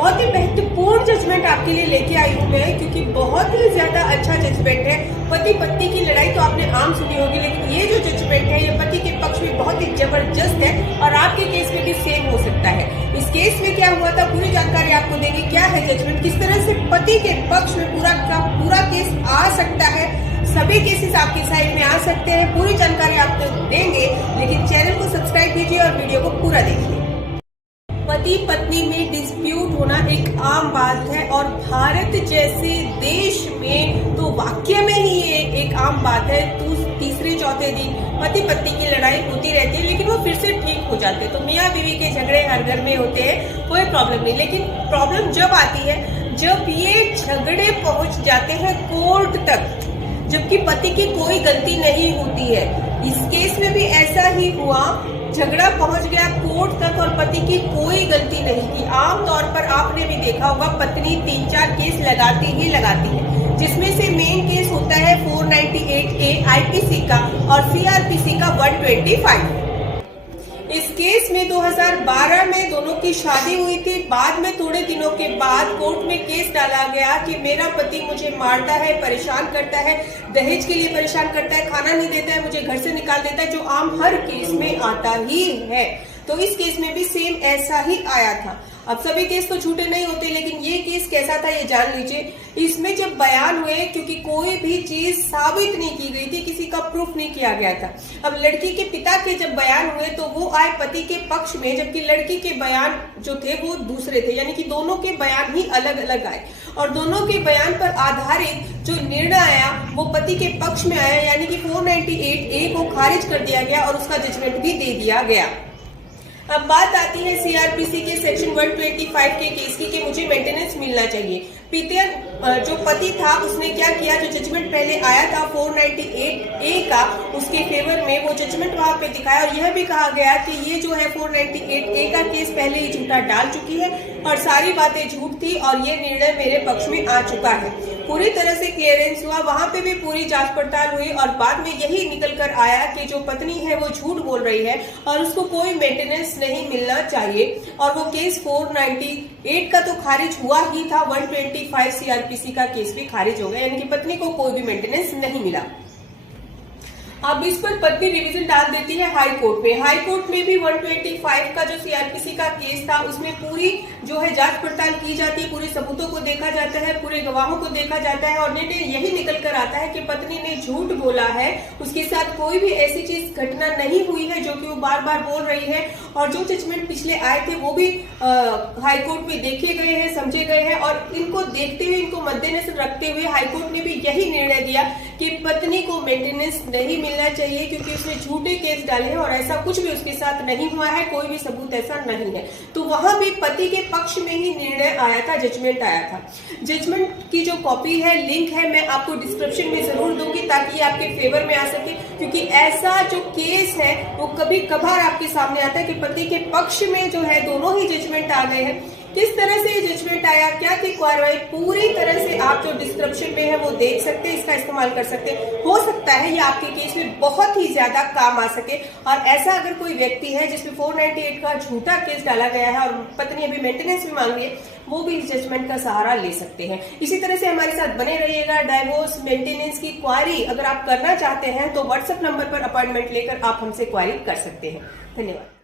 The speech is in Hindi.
बहुत ही महत्वपूर्ण जजमेंट आपके लिए लेके आई हूँ मैं, क्योंकि बहुत ही ज्यादा अच्छा जजमेंट है। पति पत्नी की लड़ाई तो आपने आम सुनी होगी, लेकिन ये जो जजमेंट है ये पति के पक्ष में बहुत ही जबरदस्त है और आपके केस में भी सेम हो सकता है। इस केस में क्या हुआ था, पूरी जानकारी आपको देंगे। क्या है जजमेंट, किस तरह से पति के पक्ष में पूरा केस आ सकता है, सभी केसेस आपकी साइड में आ सकते हैं, पूरी जानकारी आपको देंगे। लेकिन चैनल को सब्सक्राइब कीजिए और वीडियो को पूरा देखिए। पति पत्नी में डिस्प्यूट होना एक आम बात है और भारत जैसे देश में तो वाक्य में ही ये एक आम बात है। तो तीसरे चौथे दिन पति पत्नी की लड़ाई होती रहती है, लेकिन वो फिर से ठीक हो जाते हैं। तो मियाँ बीवी के झगड़े हर घर में होते हैं, कोई प्रॉब्लम नहीं। लेकिन प्रॉब्लम जब आती है जब ये झगड़े पहुंच जाते हैं कोर्ट तक, जबकि पति की कोई गलती नहीं होती है। इस केस में भी ऐसा ही हुआ, झगड़ा पहुंच गया कोर्ट तक और पति की कोई गलती नहीं थी। आमतौर पर आपने भी देखा होगा पत्नी 3-4 केस लगाती है, जिसमें से मेन केस होता है 498A आईपीसी का और सीआरपीसी का 125। इस केस में 2012 में दोनों की शादी हुई थी। बाद में थोड़े दिनों के बाद कोर्ट में केस डाला गया कि मेरा पति मुझे मारता है, परेशान करता है, दहेज के लिए परेशान करता है, खाना नहीं देता है, मुझे घर से निकाल देता है, जो आम हर केस में आता ही है। तो इस केस में भी सेम ऐसा ही आया था। अब सभी केस तो झूठे नहीं होते, लेकिन ये केस कैसा था ये जान लीजिए। इसमें जब बयान हुए, क्योंकि कोई भी चीज साबित नहीं की गई थी, किसी का प्रूफ नहीं किया गया था। अब लड़की के पिता के जब बयान हुए तो वो आए पति के पक्ष में, जबकि लड़की के बयान जो थे वो दूसरे थे। यानी कि दोनों के बयान ही अलग अलग आए और दोनों के बयान पर आधारित जो निर्णय आया वो पति के पक्ष में आया। यानी कि 498A को खारिज कर दिया गया और उसका जजमेंट भी दे दिया गया। अब बात आती है सीआरपीसी के सेक्शन 125 के केस की कि मुझे मेंटेनेंस मिलना चाहिए। पिता जो पति था उसने क्या किया, जो जजमेंट पहले आया था 498A का उसके फेवर में, वो जजमेंट वहां पे दिखाया और यह भी कहा गया कि ये जो है 498A का केस पहले ही झूठा डाल चुकी है और सारी बातें झूठ थी और ये निर्णय मेरे पक्ष में आ चुका है। पूरी तरह से क्लियरेंस हुआ, वहां पे भी पूरी जांच पड़ताल हुई और बाद में यही निकल कर आया कि जो पत्नी है वो झूठ बोल रही है और उसको कोई मेंटेनेंस नहीं मिलना चाहिए। और वो केस 498 का तो खारिज हुआ ही था, 125 सीआरपीसी का केस भी खारिज हो गया, यानी कि पत्नी को कोई भी मेंटेनेंस नहीं मिला। अब इस पर पत्नी रिवीजन डाल देती है हाई कोर्ट में। हाई कोर्ट में भी 125 का जो सीआरपीसी का केस था उसमें पूरी जो है जांच पड़ताल की जाती है, पूरे सबूतों को देखा जाता है, पूरे गवाहों को देखा जाता है और निर्णय यही निकल कर आता है कि पत्नी ने झूठ बोला है, उसके साथ कोई भी ऐसी चीज घटना नहीं हुई है जो कि वो बार बार बोल रही है। और जो जजमेंट पिछले आए थे वो भी हाई कोर्ट में देखे गए हैं, समझे गए हैं और इनको देखते हुए, इनको मद्देनजर रखते हुए हाई कोर्ट ने भी यही निर्णय दिया कि पत्नी को मेंटेनेंस नहीं मिलना चाहिए, क्योंकि उसने झूठे केस डाले हैं और ऐसा कुछ भी उसके साथ नहीं हुआ है, कोई भी सबूत ऐसा नहीं है। तो वहां भी पति के पक्ष में ही निर्णय आया था, जजमेंट आया था। जजमेंट की जो कॉपी है, लिंक है, मैं आपको डिस्क्रिप्शन में जरूर दूंगी ताकि ये आपके फेवर में आ सके, क्योंकि ऐसा जो केस है वो कभी कभार आपके सामने आता है कि पति के पक्ष में जो है दोनों ही जजमेंट आ गए हैं। किस तरह से जजमेंट आया, क्या थी कार्रवाई, पूरी तरह से आप जो डिस्क्रिप्शन में है वो देख सकते हैं, इसका इस्तेमाल कर सकते हैं। हो सकता है ये आपके केस में बहुत ही ज्यादा काम आ सके। और ऐसा अगर कोई व्यक्ति है जिसमें 498 का झूठा केस डाला गया है और पत्नी अभी मेंटेनेंस भी मांग रही है, वो भी इस जजमेंट का सहारा ले सकते हैं। इसी तरह से हमारे साथ बने रहिएगा। डाइवोर्स, मेंटेनेंस की क्वारी अगर आप करना चाहते हैं तो व्हाट्सएप नंबर पर अपॉइंटमेंट लेकर आप हमसे क्वारी कर सकते हैं। धन्यवाद।